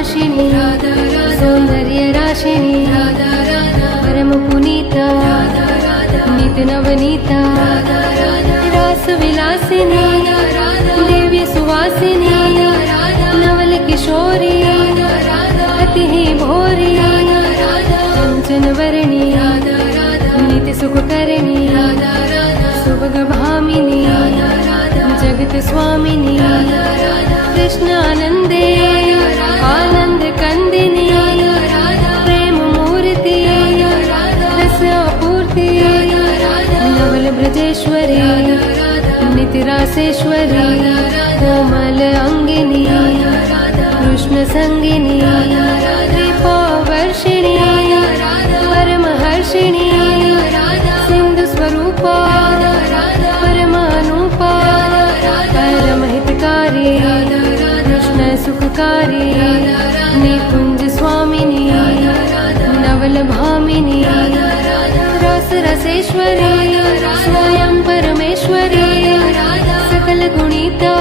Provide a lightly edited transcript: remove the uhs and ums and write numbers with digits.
भाषिणी सौंदर्य राशिणी परम पुनीता नित्य नवनीता रास विलासिनी दिव्य सुवासिनी नवल किशोरी अति ही भोरी कंचन वर्णी नित्य सुख करणी सुभग भामिनी जगत स्वामिनी कृष्ण आनंदे आनंद कंदिनी प्रेम मूर्ति रस आपूर्ति नवल ब्रजेश्वरी नित्य रासेश्वरी कोमल अंगिनी कृष्ण संगिनी कृपा वर्षिणी परमहर्षिणी सिंधु स्वरूपा परमानुपा परमहितकारी कृष्ण सुखकारी निकुंज स्वामिनी नवल भामिनी रस रसेश्वरी स्वयं परमेश्वरी सकल गुणिता